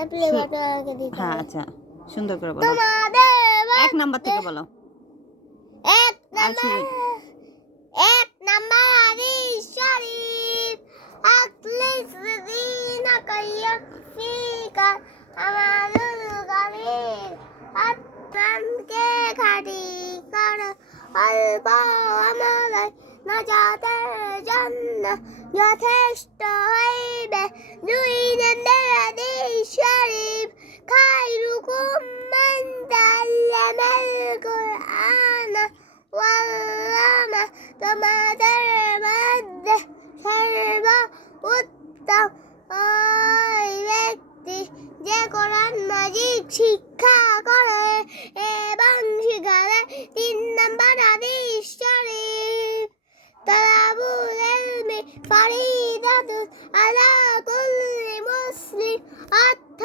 হ্যাঁ আচ্ছা সুন্দর করে বলো তোমাদের এক নাম্বার থেকে বলো এক নাম্বার হাদিস শরীফ আকলিস দিনাকা ইয়াকফিকা আমালুল গালিল আত্মানকে খাটি কর অল্প আমলে নাজাতের জন্য যথেষ্ট হইবে দুই নাম্বার হাদিস শরীফ খায়রুকুম মান তাআল্লামাল কুরআন ওয়াল্লামা তোমাদের মধ্যে সর্ব উত্তম ওই ব্যক্তি যে কোরআন মাজিদ শিক্ষা করে এবং শিখালে তিন নাম্বার হাদিস শরীফ তালাবুল ইলমি ফরিদাতুন আলা কুল্লি মুসলিম অর্থ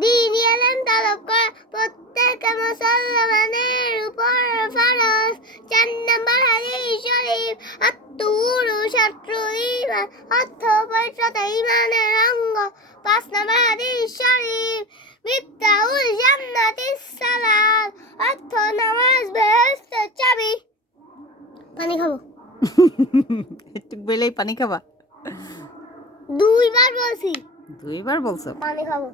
দ্বীনি ইলম তলব করা প্রত্যেক মুসলমানের উপর ফরজ। চার নম্বর হাদিস শরীফ আত্মুরু শাত্রুল ঈমান অর্থ পবিত্রতা ঈমানের অঙ্গ। পাঁচ নম্বর হাদিস শরীফ মিফতাহুল জান্নাতিস সালাত অর্থ নামাজ বেহেশতের চাবি। পানি খাবো একটু বেলেই পানি খাবা দুইবার বলছি দুইবার বলছো পানি খাবো